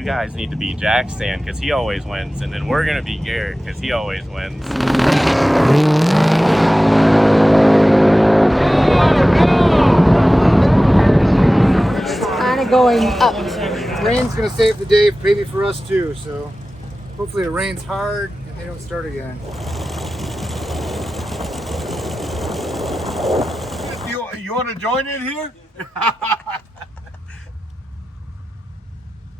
you guys need to be Jack's stand because he always wins, and then we're gonna be Garrett because he always wins. Kind of going up. Rain's gonna save the day, maybe for us too. So hopefully it rains hard and they don't start again. You want to join in here?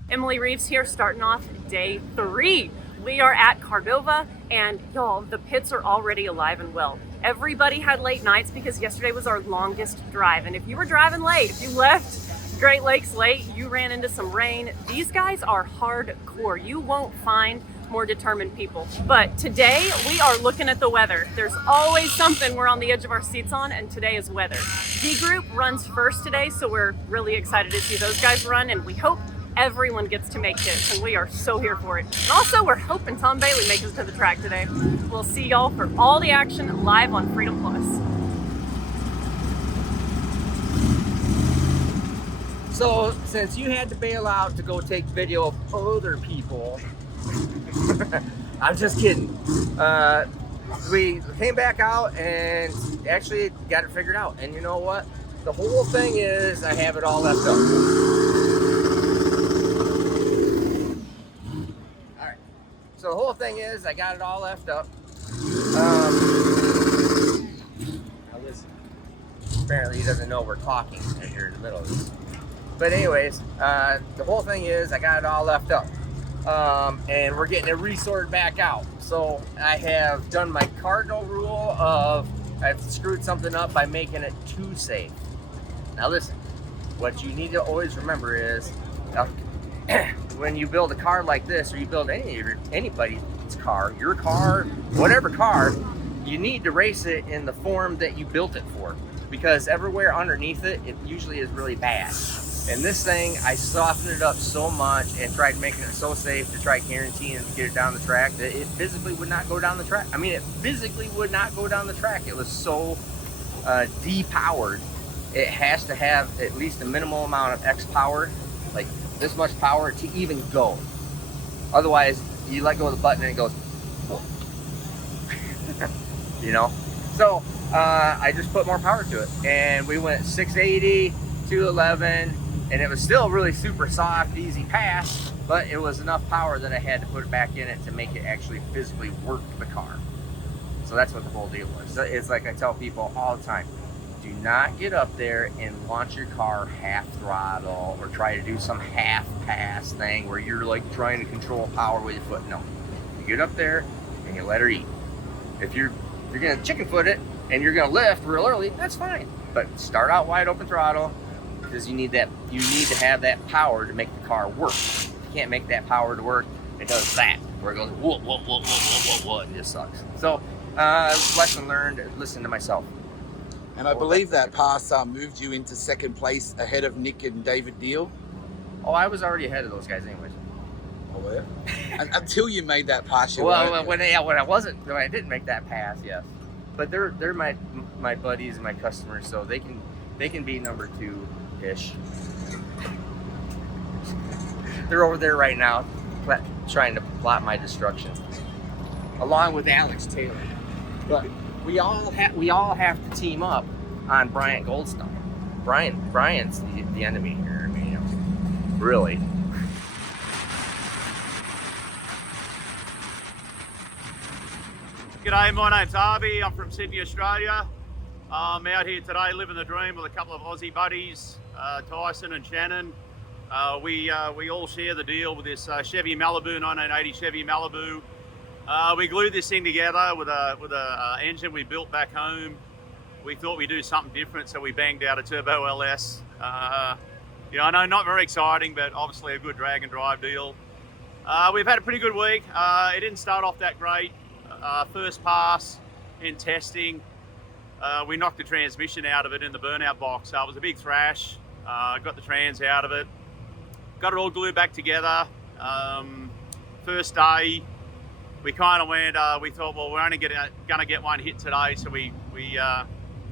Emily Reeves here, starting off day 3. We are at Cordova, and y'all, the pits are already alive and well. Everybody had late nights because yesterday was our longest drive, and if you were driving late, if you left Great Lakes late, you ran into some rain. These guys are hardcore. You won't find more determined people. But today we are looking at the weather. There's always something we're on the edge of our seats on, and today is weather. D Group runs first today, so we're really excited to see those guys run, and we hope everyone gets to make hits, and we are so here for it. And also, we're hoping Tom Bailey makes it to the track today. We'll see y'all for all the action live on Freedom Plus. So, since you had to bail out to go take video of other people, I'm just kidding. We came back out and actually got it figured out. And you know what? The whole thing is I have it all left up. Alright. So the whole thing is I got it all left up. Now listen. Apparently he doesn't know we're talking and you're in the middle of this. But anyways, the whole thing is I got it all left up. And we're getting it resorted back out. So I have done my cardinal rule of I've screwed something up by making it too safe. Now listen, what you need to always remember is when you build a car like this, or you build anybody's car, your car, whatever car, you need to race it in the form that you built it for, because everywhere underneath it, it usually is really bad. And this thing, I softened it up so much and tried making it so safe to try guaranteeing to get it down the track that it physically would not go down the track. I mean, it physically would not go down the track. It was so depowered. It has to have at least a minimal amount of X power, like this much power to even go. Otherwise, you let go of the button and it goes, you know? So I just put more power to it. And we went 680, 211, and it was still really super soft, easy pass, but it was enough power that I had to put it back in it to make it actually physically work the car. So that's what the whole deal was. So it's like I tell people all the time, do not get up there and launch your car half throttle or try to do some half pass thing where you're like trying to control power with your foot. No, you get up there and you let her eat. If you're gonna chicken foot it and you're gonna lift real early, that's fine. But start out wide open throttle, because you need to have that power to make the car work. If you can't make that power to work, it does that, where it goes whoa, whoa, whoa, whoa, whoa, whoa, and it just sucks. So lesson learned, listen to myself. And I believe that pass moved you into second place ahead of Nick and David Deal. Oh, I was already ahead of those guys anyways. Oh yeah. Until you made that pass. Well, when I didn't make that pass, yes. But they're my buddies and my customers, so they can be number 2-ish. They're over there right now trying to plot my destruction, along with Alex Taylor. But we all have to team up on Bryant Goldstone. Bryant's the enemy here. I mean, really. G'day, my name's Arby. I'm from Sydney, Australia. I'm out here today living the dream with a couple of Aussie buddies, Tyson and Shannon. We all share the deal with this Chevy Malibu, 1980 Chevy Malibu. We glued this thing together with a engine we built back home. We thought we'd do something different, so we banged out a turbo LS. I know not very exciting, but obviously a good drag and drive deal. We've had a pretty good week. It didn't start off that great. First pass in testing, we knocked the transmission out of it in the burnout box. So it was a big thrash. Got the trans out of it. Got it all glued back together. First day, we kind of went, we thought, well, we're only going to get one hit today. So we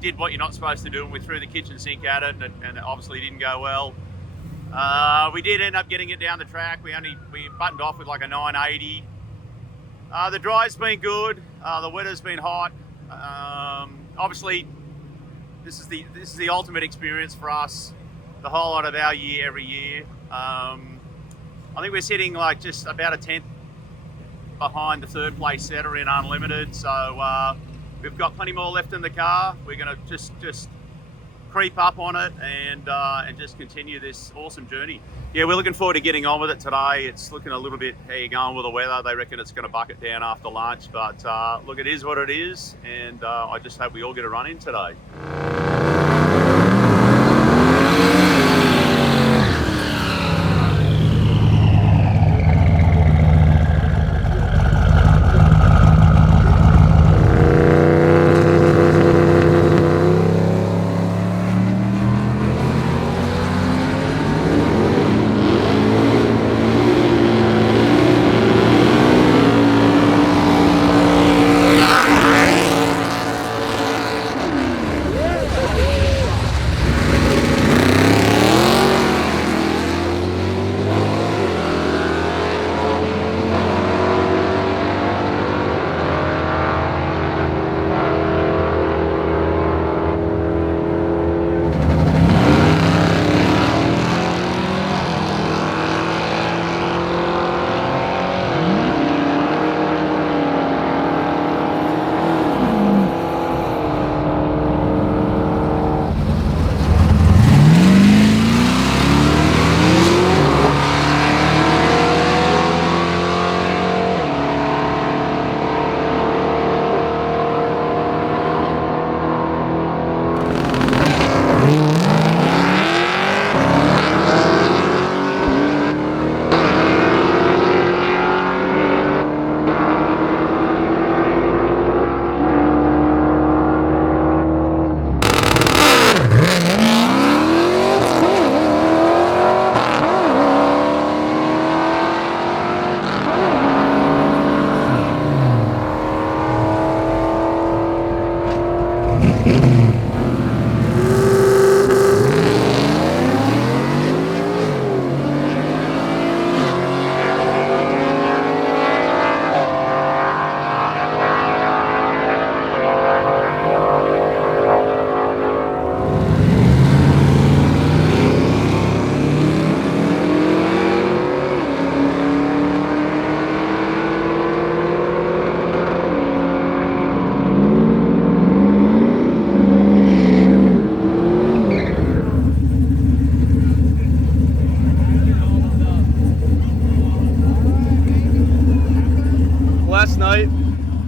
did what you're not supposed to do, and we threw the kitchen sink at it, and it obviously didn't go well. We did end up getting it down the track. We buttoned off with like a 980. The dry's been good. The weather's been hot. Obviously, this is the ultimate experience for us. The highlight of our year every year. I think we're sitting like just about a tenth behind the third place setter in Unlimited. So we've got plenty more left in the car. We're going to just creep up on it and just continue this awesome journey. Yeah, we're looking forward to getting on with it today. It's looking a little bit, how you going with the weather? They reckon it's going to bucket down after lunch, but look, it is what it is, and I just hope we all get a run in today.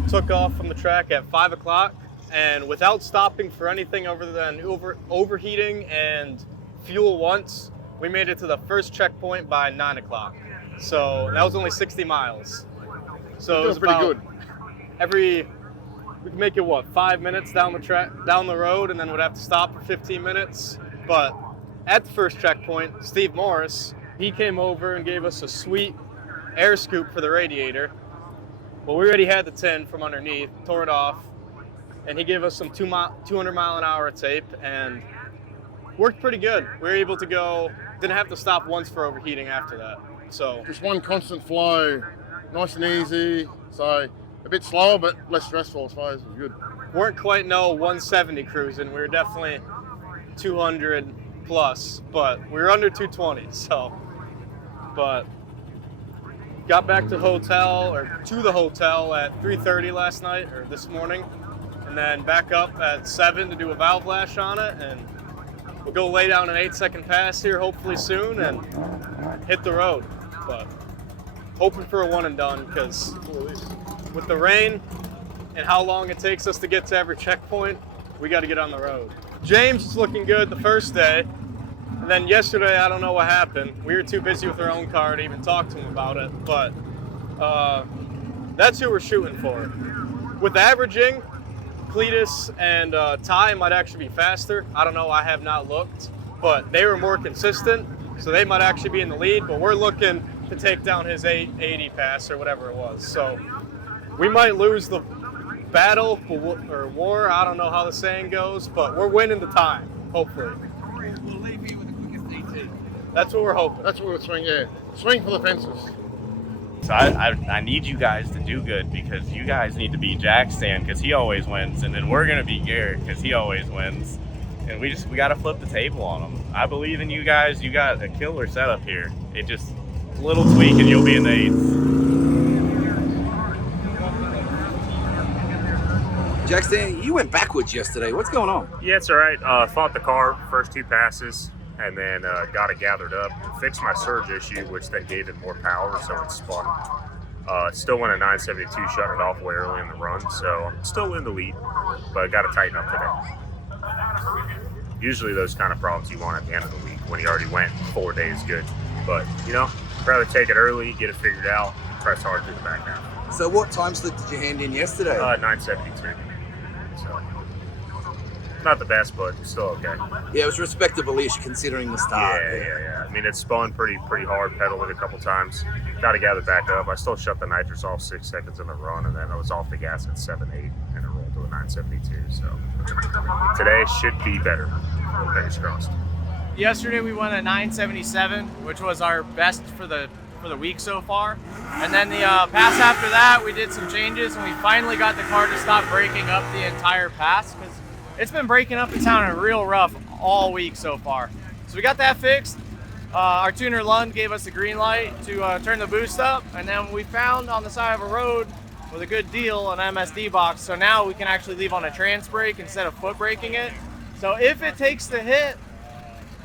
Took off from the track at 5 o'clock, and without stopping for anything other than overheating and fuel once, we made it to the first checkpoint by 9 o'clock. So that was only 60 miles. So it was pretty about good. We could make it, what, 5 minutes down the road, and then we'd have to stop for 15 minutes. But at the first checkpoint, Steve Morris, he came over and gave us a sweet air scoop for the radiator. Well, we already had the tin from underneath, tore it off, and he gave us some 200 mile an hour tape, and worked pretty good. We were able to go, didn't have to stop once for overheating after that. So Just one constant flow, nice and easy. So a bit slower, but less stressful, I suppose. It was good. weren't quite 170 cruising. We were definitely 200 plus, but we were under 220. So, but got back to the hotel at 3:30 last night or this morning, and then back up at 7 to do a valve lash on it, and we'll go lay down an 8-second pass here hopefully soon and hit the road. But hoping for a one and done, because with the rain and how long it takes us to get to every checkpoint, we got to get on the road. James was looking good the first day, and then yesterday, I don't know what happened. We were too busy with our own car to even talk to him about it, but that's who we're shooting for. With averaging, Cletus and Ty might actually be faster. I don't know, I have not looked, but they were more consistent, so they might actually be in the lead, but we're looking to take down his 880 pass or whatever it was. So we might lose the battle or war, I don't know how the saying goes, but we're winning the time, hopefully. We'll leave you with the quickest ET. That's what we're hoping. That's what we're swing. Yeah, swing for the fences. So I need you guys to do good because you guys need to beat Jack Stan because he always wins, and then we're gonna beat Garrett because he always wins, and we gotta flip the table on him. I believe in you guys. You got a killer setup here. It just a little tweak and you'll be in the 8s. Jack Stan, you went backwards yesterday. What's going on? Yeah, it's all right. Fought the car first 2 passes, and then got it gathered up, fixed my surge issue, which then gave it more power, so it spun. Still went at 972, shut it off way early in the run, so I'm still in the lead, but I got to tighten up today. Usually those kind of problems you want at the end of the week when you already went 4 days good, but you know, rather take it early, get it figured out, press hard through the back half. So what time slip did you hand in yesterday? 972. So not the best, but still okay. Yeah, it was respectable-ish considering the start. Yeah. I mean, it spun pretty hard, pedaled it a couple times. Got to gather back up. I still shut the nitrous off 6 seconds in the run, and then I was off the gas at 7.8, and it rolled to a 972. So today should be better. Fingers crossed. Yesterday we went at 977, which was our best for the week so far. And then the pass after that, we did some changes, and we finally got the car to stop breaking up the entire pass because it's been breaking up and sounding real rough all week so far. So we got that fixed. Our tuner Lund gave us the green light to turn the boost up, and then we found on the side of a road with a good deal an MSD box. So now we can actually leave on a trans brake instead of foot braking it. So if it takes the hit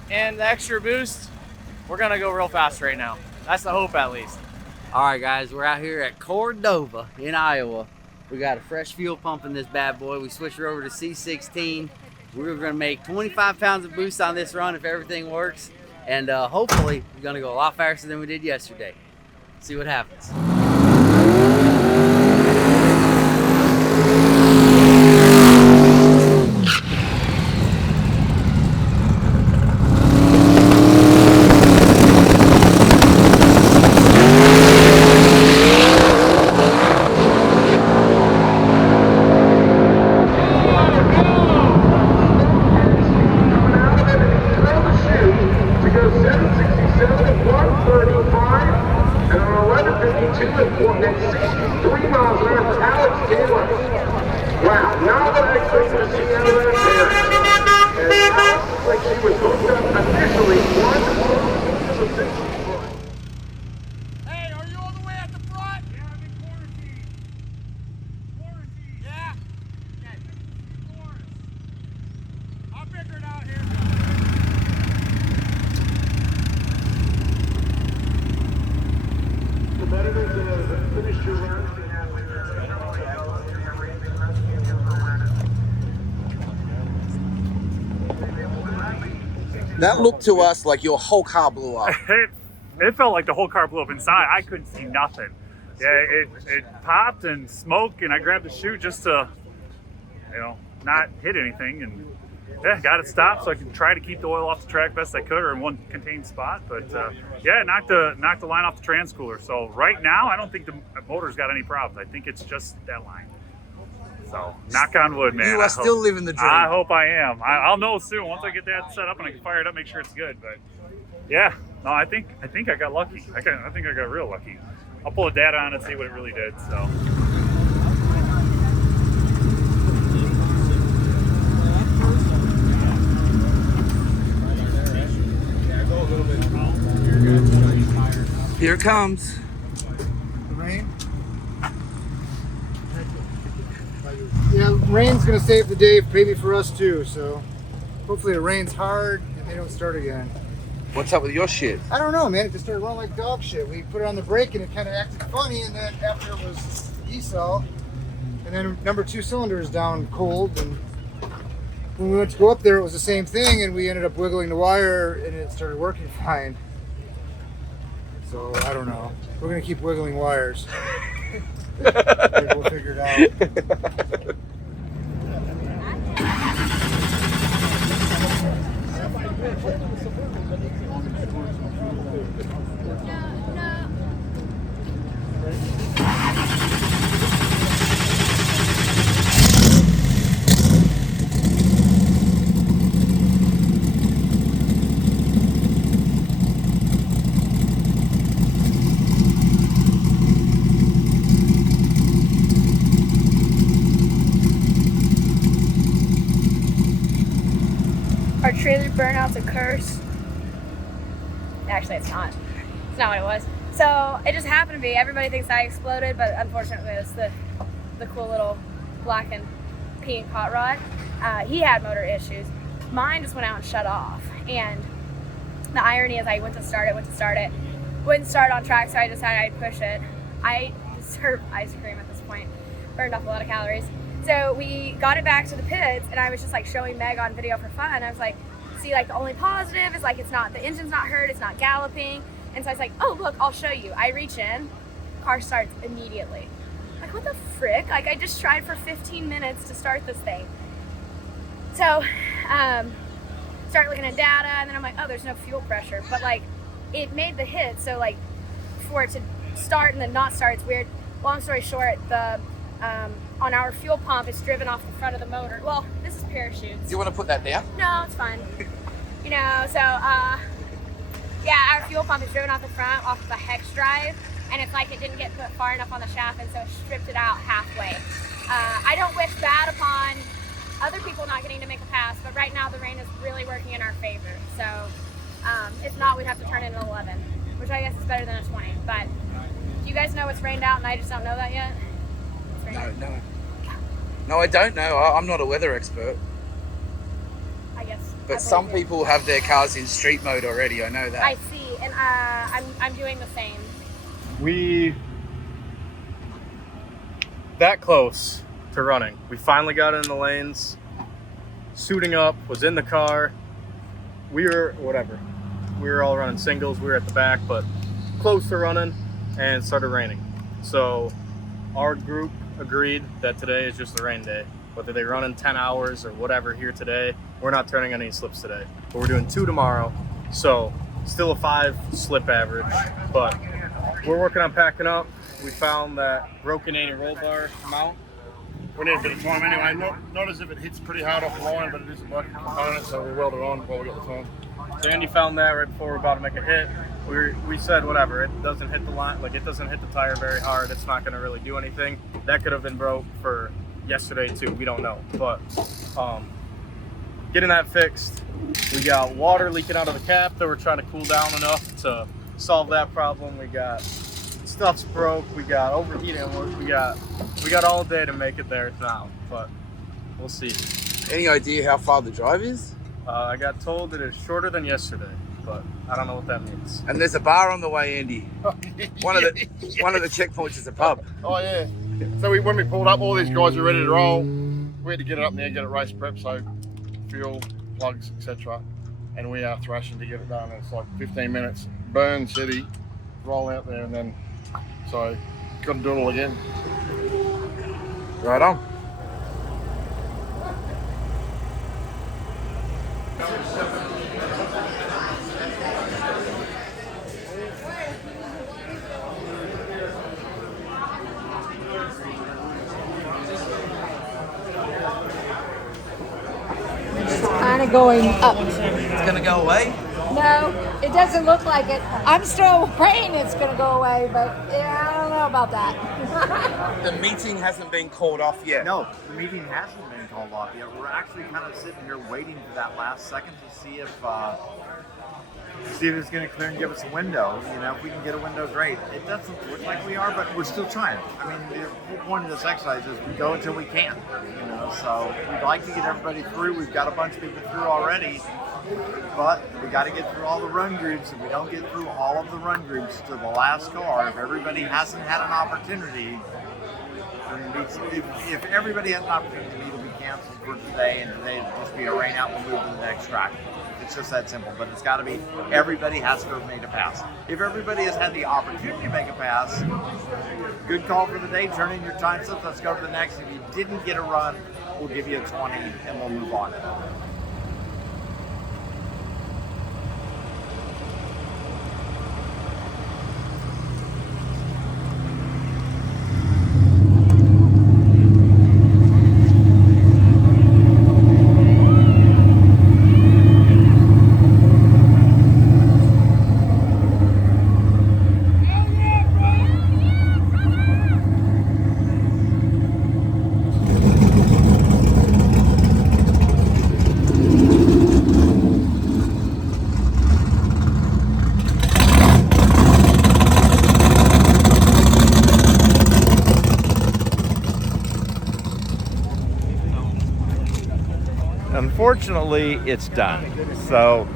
and the extra boost, we're gonna go real fast right now. That's the hope, at least. All right, guys, we're out here at Cordova in Iowa. We got a fresh fuel pump in this bad boy. We switched her over to C16. We're gonna make 25 pounds of boost on this run if everything works. And hopefully we're gonna go a lot faster than we did yesterday. See what happens. That looked to us like your whole car blew up. It felt like the whole car blew up inside. I couldn't see nothing. Yeah, it popped and smoked, and I grabbed the chute just to, not hit anything, and yeah, got it stopped so I could try to keep the oil off the track best I could, or in one contained spot. But yeah, knocked the line off the trans cooler. So right now, I don't think the motor's got any problems. I think it's just that line. So knock on wood, man. You are still living the dream. I hope I am. I'll know soon once I get that set up and I can fire it up, make sure it's good. But yeah, no, I think I got lucky. I think I got real lucky. I'll pull a data on it and see what it really did. So. Here it comes. The rain? Yeah, rain's gonna save the day maybe for us too, so hopefully it rains hard and they don't start again. What's up with your shit? I don't know, man. It just started running like dog shit. We put it on the brake and it kind of acted funny, and then after it was decel, and then number 2 cylinder is down cold, and when we went to go up there it was the same thing, and we ended up wiggling the wire and it started working fine. So I don't know. We're gonna keep wiggling wires. Maybe we'll figure it out. trailer burnout's a curse. Actually, it's not. It's not what it was. So it just happened to be. Everybody thinks I exploded, but unfortunately, it's the cool little black and pink hot rod. He had motor issues. Mine just went out and shut off. And the irony is, I went to start it, wouldn't start on track, so I decided I'd push it. I deserve ice cream at this point. Burned off a lot of calories. So we got it back to the pits, and I was just like showing Meg on video for fun. I was like, see, like the only positive is like the engine's not hurt, it's not galloping. And so I was like, oh look, I'll show you. I reach in, car starts immediately. Like, what the frick? Like, I just tried for 15 minutes to start this thing. So, start looking at data, and then I'm like, oh, there's no fuel pressure. But like, it made the hit, so like, for it to start and then not start, it's weird. Long story short, the on our fuel pump, it's driven off the front of the motor. Well, this is parachutes. Do you want to put that down? No, it's fine. You know, so yeah, our fuel pump is driven off the front, off of the hex drive, and it's like it didn't get put far enough on the shaft, and so it stripped it out halfway. I don't wish bad upon other people not getting to make a pass, but right now the rain is really working in our favor. So if not, we'd have to turn in an 11, which I guess is better than a 20. But do you guys know it's rained out and I just don't know that yet? No, I don't know. I'm not a weather expert. I guess. But some people have their cars in street mode already. I know that. I see, and I'm doing the same. We that close to running. We finally got in the lanes. Suiting up, was in the car. We were all running singles. We were at the back, but close to running, and it started raining. So our group agreed that today is just a rain day. Whether they run in 10 hours or whatever here today, we're not turning any slips today. But we're doing 2 tomorrow, so still a 5 slip average. But we're working on packing up. We found that broken anti-roll bar mount. We need a bit of time anyway. Not as if it hits pretty hard off the line, but it is a black component, so we'll weld it on while we got the time. So Andy found that right before we were about to make a hit. We said whatever, it doesn't hit the line, like it doesn't hit the tire very hard, it's not gonna really do anything. That could have been broke for yesterday too, we don't know. But getting that fixed, we got water leaking out of the cap that we're trying to cool down enough to solve that problem. We got stuff's broke, we got overheating, we got all day to make it there now, but we'll see. Any idea how far the drive is? I got told that it's shorter than yesterday, but I don't know what that means. And there's a bar on the way, Andy. One of the checkpoints is a pub. Oh yeah. So when we pulled up, all these guys were ready to roll. We had to get it up there, get it race prep, so fuel, plugs, etc. And we are thrashing to get it done. It's like 15 minutes, burn city, roll out there, and then so got to do it all again. Right on. Kind of going up. It's gonna go away? No, it doesn't look like it. I'm still praying it's going to go away, but yeah, I don't know about that. The meeting hasn't been called off yet. No, the meeting hasn't been called off yet. We're actually kind of sitting here waiting for that last second to see if it's going to clear and give us a window. You know, if we can get a window, great. It doesn't look like we are, but we're still trying. I mean, the whole point of this exercise is we go until we can. You know, so we'd like to get everybody through. We've got a bunch of people through already. But we got to get through all the run groups. If we don't get through all of the run groups to the last car, if everybody hasn't had an opportunity, if everybody has an opportunity, it'll be canceled for today, and today will just be a rain out, we'll move to the next track. It's just that simple, but it's got to be, everybody has to have made a pass. If everybody has had the opportunity to make a pass, good call for the day, turn in your time slips, let's go to the next. If you didn't get a run, we'll give you a 20 and we'll move on. unfortunately, it's done. So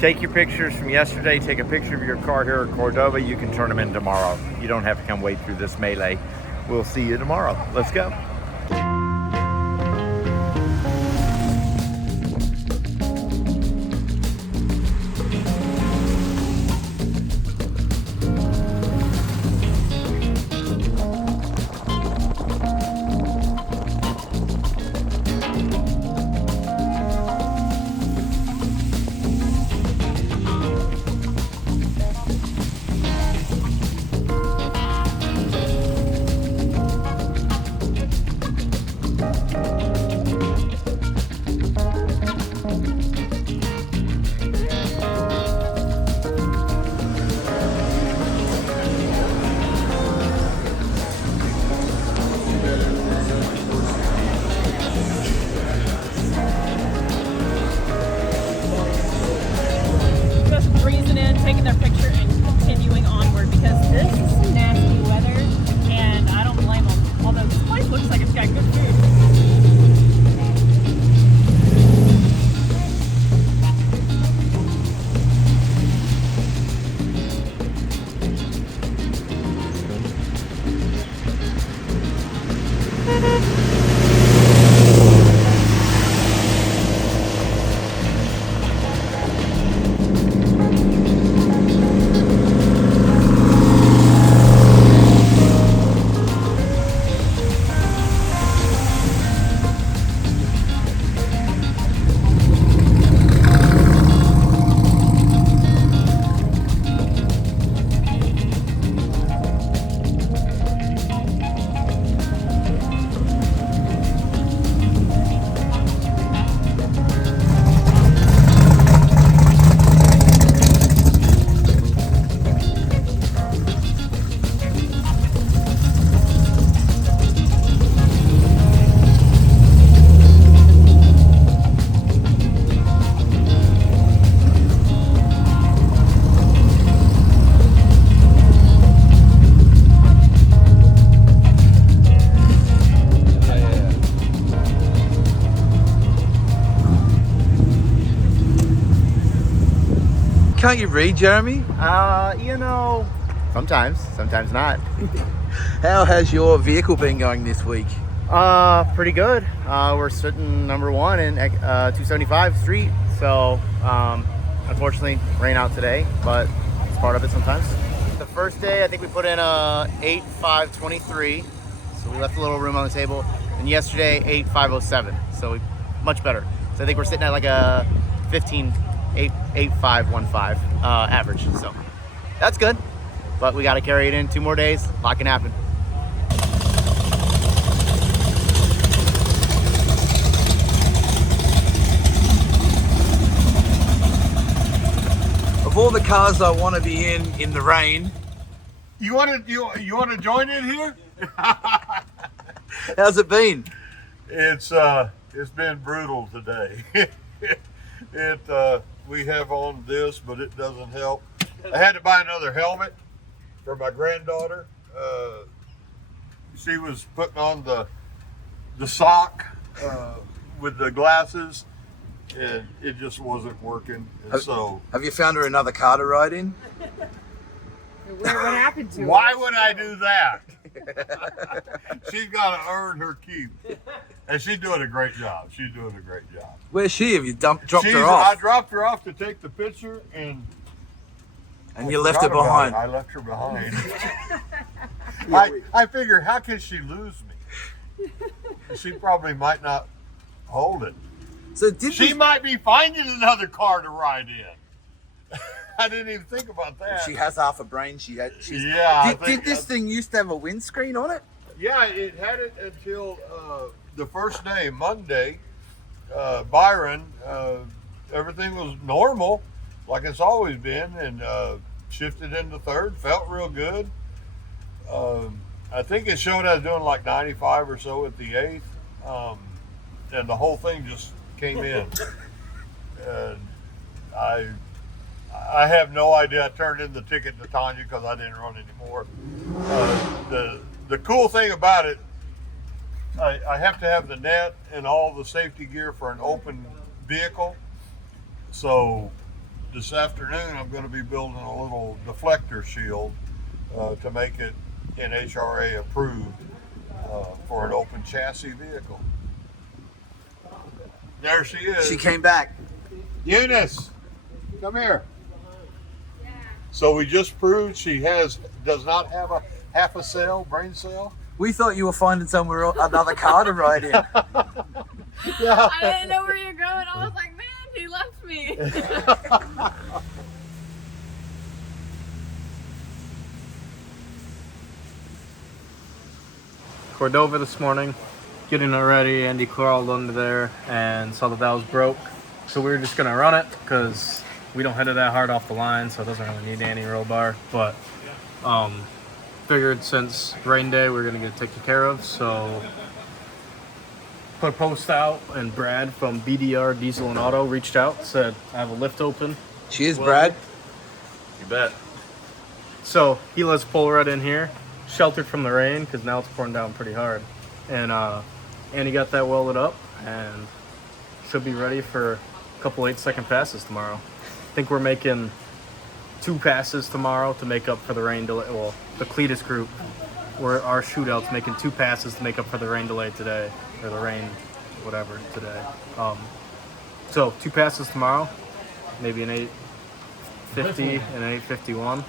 take your pictures from yesterday, take a picture of your car here at Cordova. You can turn them in tomorrow. You don't have to come wait through this melee. We'll see you tomorrow. Let's go. Breezing in, taking their picture, and continuing onward because this is some nasty weather, and I don't blame them. Although this place looks like it's got good food. Can't you read, Jeremy? You know, sometimes not. How has your vehicle been going this week? Pretty good. We're sitting number 1 in 275 Street. So, unfortunately, rain out today, but it's part of it sometimes. The first day, I think we put in a 8.523, so we left a little room on the table. And yesterday, 8.507, so much better. So I think we're sitting at like a 8.515 average. So that's good, but we got to carry it in 2 more days. A lot can happen. Of all the cars I want to be in the rain, You want to join in here? how's it been? It's been brutal today. We have on this, but it doesn't help. I had to buy another helmet for my granddaughter. She was putting on the sock with the glasses, and it just wasn't working. And so, have you found her another car to ride in? What happened to why would I do that? She's got to earn her keep, and she's doing a great job. Where's she? Have you dropped her I off? dropped her off to take the picture, and You left her behind. I left her behind. I figure, how can she lose me? She probably might not hold it. So she might be finding another car to ride in. I didn't even think about that. She has half a brain. Did this thing used to have a windscreen on it? Yeah, it had it until the first day, Monday. Byron, everything was normal, like it's always been, and shifted into third, felt real good. I think it showed I was doing like 95 or so at the 8th, and the whole thing just came in. And I have no idea. I turned in the ticket to Tanya because I didn't run anymore. The cool thing about it, I have to have the net and all the safety gear for an open vehicle. So this afternoon I'm going to be building a little deflector shield to make it NHRA approved for an open chassis vehicle. There she is. She came back. Eunice, come here. So we just proved she does not have a half a cell, brain cell. We thought you were finding somewhere another car to ride in. Yeah. I didn't know where you're going. I was like, man, he left me. Cordova this morning, getting it ready. Andy crawled under there and saw that was broke. So we were just gonna run it because we don't hit it that hard off the line, so it doesn't really need any roll bar. But figured since rain day, we're gonna get it taken care of. So put a post out, and Brad from BDR Diesel and Auto reached out, said I have a lift open. Cheers, Brad. You bet. So he lets pull right in here, sheltered from the rain because now it's pouring down pretty hard. And he got that welded up and should be ready for a couple 8-second passes tomorrow. I think we're making 2 passes tomorrow to make up for the rain delay. Well, the Cletus group, our shootout's making 2 passes to make up for the rain delay today, or the rain, whatever, today. So 2 passes tomorrow, maybe an 850 and an 851.